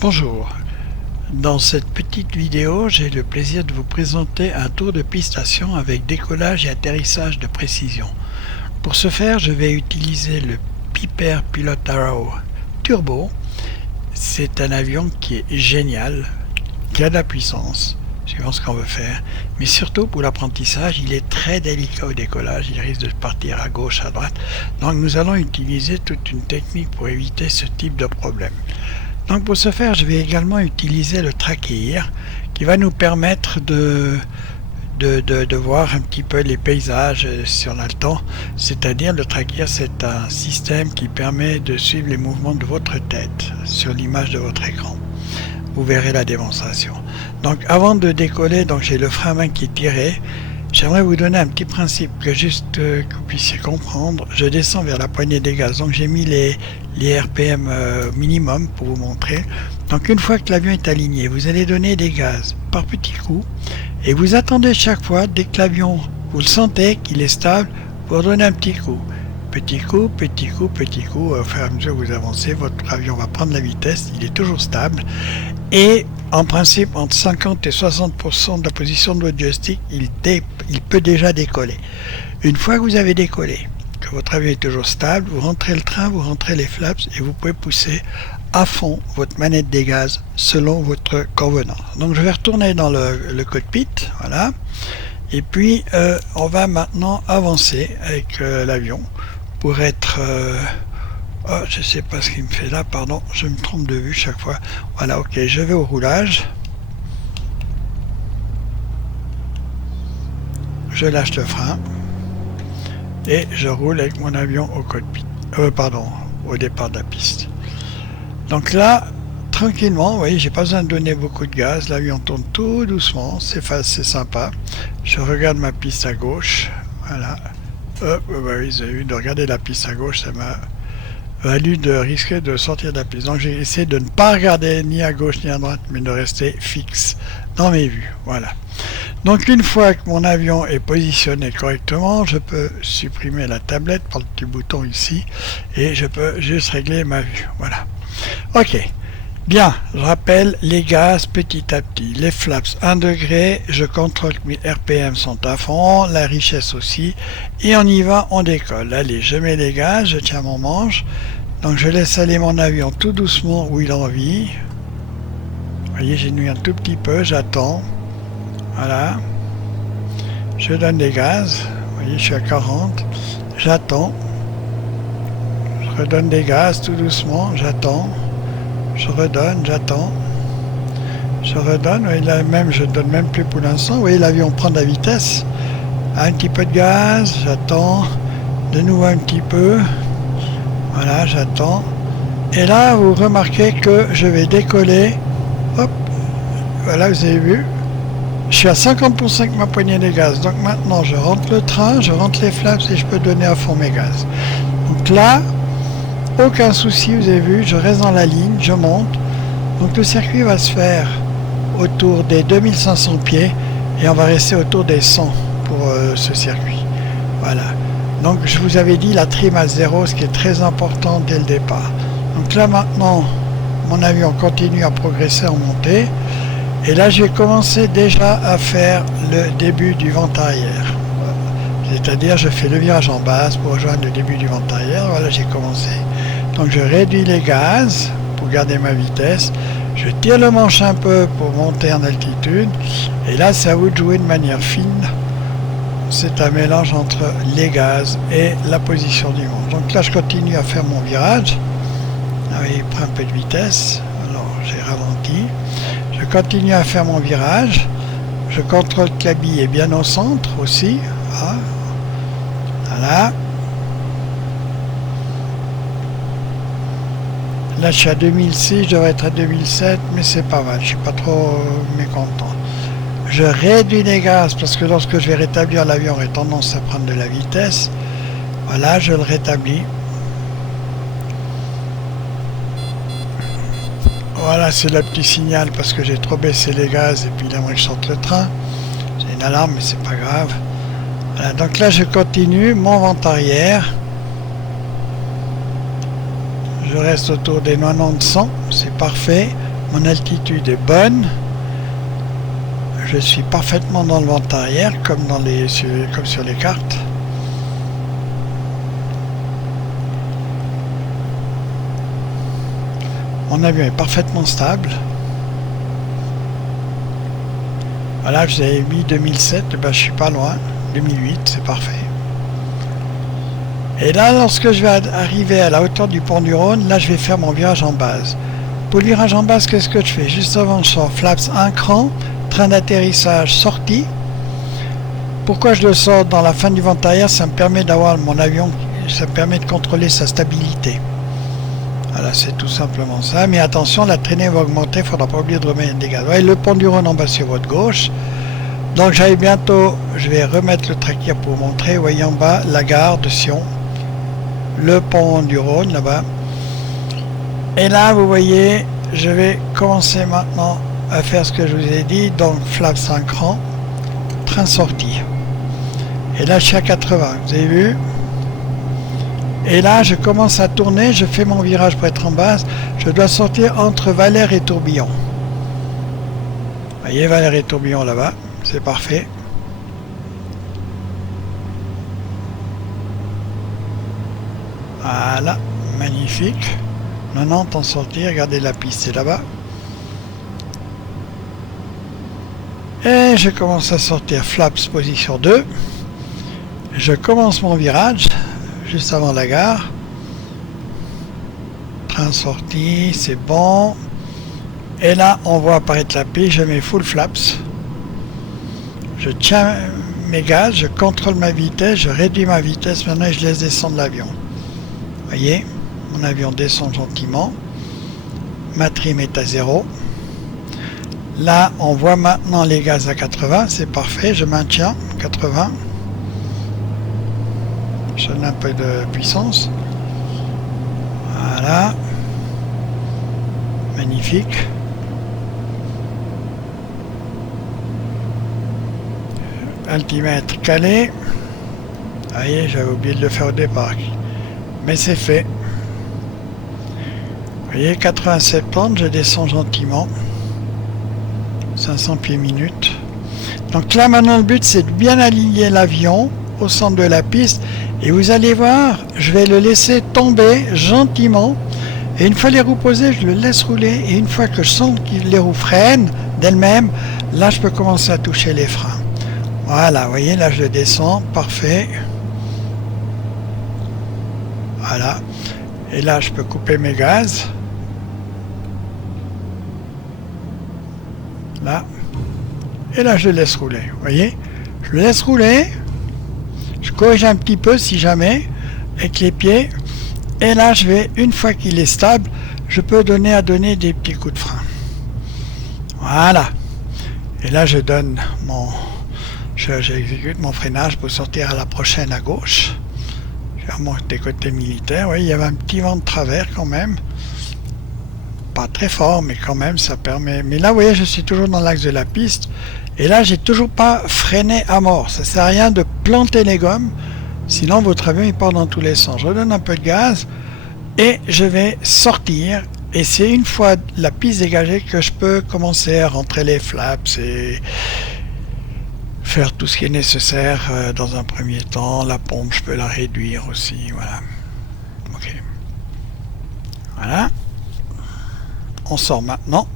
Bonjour, dans cette petite vidéo, j'ai le plaisir de vous présenter un tour de piste-station avec décollage et atterrissage de précision. Pour ce faire, je vais utiliser le Piper Pilot Arrow Turbo. C'est un avion qui est génial, qui a de la puissance, suivant ce qu'on veut faire, mais surtout pour l'apprentissage, il est très délicat au décollage, il risque de partir à gauche, à droite. Donc nous allons utiliser toute une technique pour éviter ce type de problème. Donc pour ce faire, je vais également utiliser le Tracker qui va nous permettre de voir un petit peu les paysages si on a le temps. C'est-à-dire le Tracker, c'est un système qui permet de suivre les mouvements de votre tête sur l'image de votre écran. Vous verrez la démonstration. Donc avant de décoller, j'ai le frein à main qui est tiré. J'aimerais vous donner un petit principe que que vous puissiez comprendre. Je descends vers la poignée des gaz. Donc j'ai mis les RPM minimum pour vous montrer. Donc une fois que l'avion est aligné, vous allez donner des gaz par petits coups. Et vous attendez chaque fois, dès que l'avion, vous le sentez qu'il est stable, vous redonnez un petit coup. Petit coup, petit coup, petit coup. Au fur et à mesure que vous avancez, votre avion va prendre la vitesse. Il est toujours stable. Et en principe, entre 50 et 60% de la position de votre joystick, il peut déjà décoller. Une fois que vous avez décollé, que votre avion est toujours stable, vous rentrez le train, vous rentrez les flaps et vous pouvez pousser à fond votre manette des gaz selon votre convenance. Donc je vais retourner dans le cockpit, voilà. Et puis on va maintenant avancer avec l'avion pour être... Oh, je sais pas ce qu'il me fait là, pardon, je me trompe de vue chaque fois. Voilà, ok, je vais au roulage. Je lâche le frein. Et je roule avec mon avion au cockpit. Au départ de la piste. Donc là, tranquillement, vous voyez, j'ai pas besoin de donner beaucoup de gaz. L'avion tourne tout doucement, c'est sympa. Je regarde ma piste à gauche. Voilà. Oui, vous avez vu, de regarder la piste à gauche, ça m'a valu de risquer de sortir de la piste. Donc j'ai essayé de ne pas regarder ni à gauche ni à droite, mais de rester fixe dans mes vues. Voilà. Donc une fois que mon avion est positionné correctement, je peux supprimer la tablette par le petit bouton ici et je peux juste régler ma vue. Voilà. Ok. Bien, je rappelle les gaz petit à petit, les flaps 1 degré, je contrôle que mes RPM sont à fond, la richesse aussi, et on y va, on décolle. Allez, je mets les gaz, je tiens mon manche, donc je laisse aller mon avion tout doucement où il a envie. Vous voyez, j'ai mis un tout petit peu, j'attends, voilà, je donne des gaz, vous voyez, je suis à 40, j'attends, je redonne des gaz tout doucement, j'attends. Je redonne, j'attends. Je redonne, oui, là même, je ne donne même plus pour l'instant. Vous voyez, l'avion prend de la vitesse. Un petit peu de gaz, j'attends. De nouveau un petit peu. Voilà, j'attends. Et là, vous remarquez que je vais décoller. Hop, voilà, vous avez vu. Je suis à 50% avec ma poignée des gaz. Donc maintenant, je rentre le train, je rentre les flaps et je peux donner à fond mes gaz. Donc là, aucun souci, vous avez vu, je reste dans la ligne, je monte. Donc le circuit va se faire autour des 2500 pieds et on va rester autour des 100 pour ce circuit. Voilà. Donc je vous avais dit la trim à 0, ce qui est très important dès le départ. Donc là maintenant, mon avion continue à progresser en montée. Et là je vais commencer déjà à faire le début du vent arrière. C'est-à-dire je fais le virage en basse pour rejoindre le début du vent arrière. Voilà, j'ai commencé. Donc je réduis les gaz pour garder ma vitesse. Je tire le manche un peu pour monter en altitude. Et là, c'est à vous de jouer de manière fine. C'est un mélange entre les gaz et la position du vent. Donc là, je continue à faire mon virage. Ah oui, il prend un peu de vitesse. Alors, j'ai ralenti. Je continue à faire mon virage. Je contrôle que la bille est bien au centre aussi. Ah. Voilà. Là, je suis à 2006, je devrais être à 2007, mais c'est pas mal, je suis pas trop mécontent. Je réduis les gaz parce que lorsque je vais rétablir l'avion, j'aurai tendance à prendre de la vitesse. Voilà, je le rétablis. Voilà, c'est le petit signal parce que j'ai trop baissé les gaz et puis il aimerait que je sorte le train. C'est une alarme, mais c'est pas grave. Voilà, donc là, je continue mon vent arrière. Je reste autour des 90-100, c'est parfait. Mon altitude est bonne. Je suis parfaitement dans le vent arrière comme, comme sur les cartes. Mon avion est parfaitement stable. Voilà, je vous avais mis 2007, ben, je suis pas loin. 2008, c'est parfait. Et là, lorsque je vais arriver à la hauteur du pont du Rhône, là, je vais faire mon virage en base. Pour le virage en base, qu'est-ce que je fais? Juste avant, je sors flaps un cran, train d'atterrissage sorti. Pourquoi je le sors dans la fin du vent arrière? Ça me permet d'avoir mon avion, ça me permet de contrôler sa stabilité. Voilà, c'est tout simplement ça. Mais attention, la traînée va augmenter, il ne faudra pas oublier de remettre des gaz. Ouais, le pont du Rhône en bas sur votre gauche. Donc j'arrive bientôt, je vais remettre le tracking pour vous montrer. Vous voyez en bas la gare de Sion. Le pont du Rhône là-bas. Et là, vous voyez, je vais commencer maintenant à faire ce que je vous ai dit. Donc, flap 5 rangs, train sorti. Et là, je suis à 80, vous avez vu? Et là, je commence à tourner, je fais mon virage pour être en base. Je dois sortir entre Valère et Tourbillon. Vous voyez, Valère et Tourbillon là-bas, c'est parfait. Voilà, magnifique. 90 en sortie, regardez la piste, c'est là-bas. Et je commence à sortir flaps position 2. Je commence mon virage, juste avant la gare. Train sorti, c'est bon. Et là, on voit apparaître la piste, je mets full flaps. Je tiens mes gaz, je contrôle ma vitesse, je réduis ma vitesse, maintenant je laisse descendre l'avion. Voyez, mon avion descend gentiment. Ma trim est à 0. Là, on voit maintenant les gaz à 80. C'est parfait, je maintiens 80. Je donne un peu de puissance. Voilà. Magnifique. Altimètre calé. Vous voyez, j'avais oublié de le faire au départ. Mais c'est fait. Vous voyez, 80-70, je descends gentiment. 500 pieds minute. Donc là, maintenant, le but, c'est de bien aligner l'avion au centre de la piste. Et vous allez voir, je vais le laisser tomber gentiment. Et une fois les roues posées, je le laisse rouler. Et une fois que je sens que les roues freinent d'elles-mêmes, là, je peux commencer à toucher les freins. Voilà, vous voyez, là, je le descends. Parfait. Voilà. Et là, je peux couper mes gaz. Là. Et là, je le laisse rouler. Vous voyez? Je le laisse rouler. Je corrige un petit peu si jamais. Avec les pieds. Et là, je vais, une fois qu'il est stable, je peux donner des petits coups de frein. Voilà. Et là, je donne mon... J'exécute mon freinage pour sortir à la prochaine à gauche. Je remonte des côtés militaires. Oui, il y avait un petit vent de travers quand même. Pas très fort, mais quand même, ça permet... Mais là, vous voyez, je suis toujours dans l'axe de la piste. Et là, j'ai toujours pas freiné à mort. Ça sert à rien de planter les gommes. Sinon, votre avion, il part dans tous les sens. Je redonne un peu de gaz. Et je vais sortir. Et c'est une fois la piste dégagée que je peux commencer à rentrer les flaps et... faire tout ce qui est nécessaire dans un premier temps. La pompe, je peux la réduire aussi. Voilà. Ok. Voilà. On sort maintenant.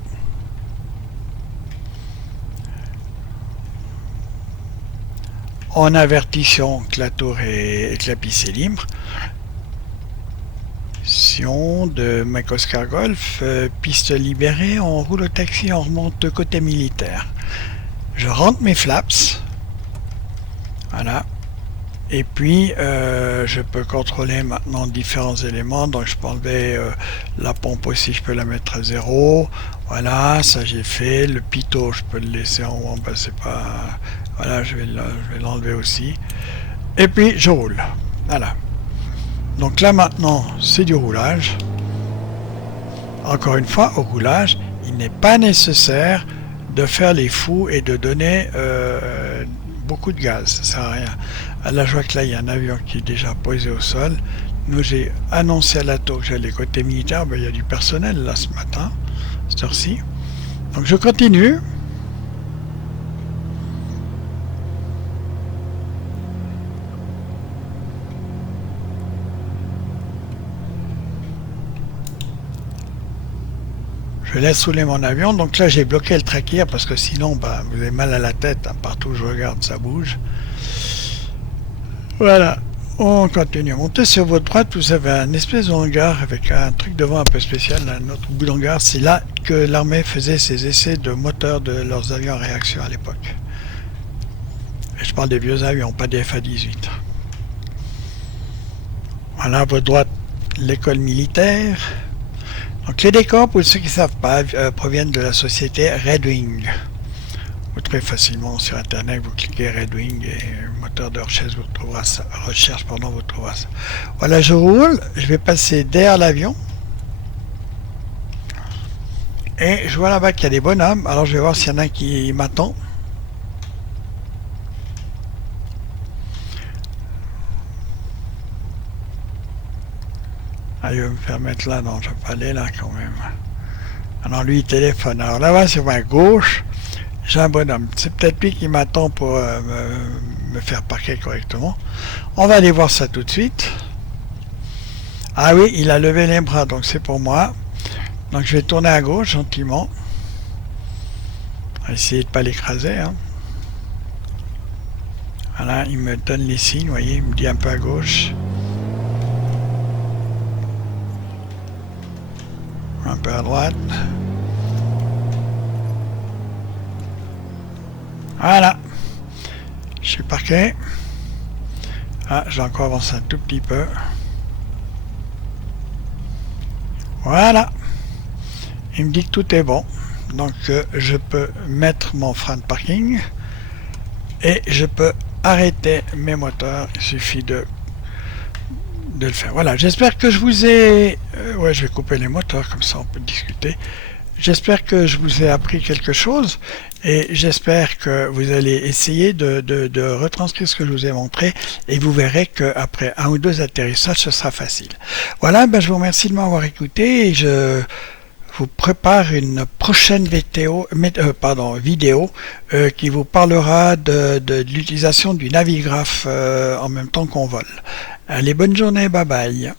En avertissant que la tour et que la piste est libre. Sion de Mike Oscar Golf, piste libérée, on roule au taxi, on remonte de côté militaire. Je rentre mes flaps. Voilà. Et puis, je peux contrôler maintenant différents éléments. Donc, je peux enlever la pompe aussi, je peux la mettre à 0. Voilà, ça j'ai fait. Le pitot, je peux le laisser en haut. Ben, c'est pas... Voilà, je vais l'enlever aussi. Et puis, je roule. Voilà. Donc là, maintenant, c'est du roulage. Encore une fois, au roulage, il n'est pas nécessaire de faire les fous et de donner beaucoup de gaz, ça sert à rien. Là, je vois que là, il y a un avion qui est déjà posé au sol. Nous, j'ai annoncé à la tour que j'allais côté militaire. Ben, il y a du personnel là ce matin. cette heure-ci. Donc je continue. Je laisse rouler mon avion. Donc là j'ai bloqué le tracking parce que sinon bah, vous avez mal à la tête, hein, partout où je regarde ça bouge. Voilà, on continue. Montez sur votre droite, vous avez un espèce de hangar avec un truc devant un peu spécial. Un autre bout d'hangar, c'est là que l'armée faisait ses essais de moteurs de leurs avions à réaction à l'époque. Et je parle des vieux avions, pas des FA-18. Voilà, à votre droite, l'école militaire. Donc les décors, pour ceux qui ne savent pas, proviennent de la société Red Wing. Vous trouvez facilement sur internet, vous cliquez Red Wing et moteur de recherche, vous trouverez ça. Vous trouverez ça. Voilà, je roule, je vais passer derrière l'avion. Et je vois là-bas qu'il y a des bonhommes, alors je vais voir s'il y en a un qui m'attend. Ah, il va me faire mettre là, non, je ne vais pas aller là quand même. Alors lui, il téléphone. Alors là-bas, sur ma gauche, j'ai un bonhomme. C'est peut-être lui qui m'attend pour me faire parquer correctement. On va aller voir ça tout de suite. Ah oui, il a levé les bras, donc c'est pour moi. Donc je vais tourner à gauche gentiment. On va essayer de ne pas l'écraser. Hein. Voilà, il me donne les signes, vous voyez, il me dit un peu à gauche. Un peu à droite. Voilà. Je suis parqué. Ah, je vais encore avancer un tout petit peu. Voilà. Il me dit que tout est bon. Donc je peux mettre mon frein de parking. Et je peux arrêter mes moteurs. Il suffit de le faire. Voilà, j'espère que je vous ai... ouais, je vais couper les moteurs, comme ça on peut discuter. J'espère que je vous ai appris quelque chose et j'espère que vous allez essayer de retranscrire ce que je vous ai montré et vous verrez qu'après un ou deux atterrissages, ce sera facile. Voilà, ben, je vous remercie de m'avoir écouté et je vous prépare une prochaine vidéo qui vous parlera de l'utilisation du navigraphe en même temps qu'on vole. Allez, bonne journée, bye bye.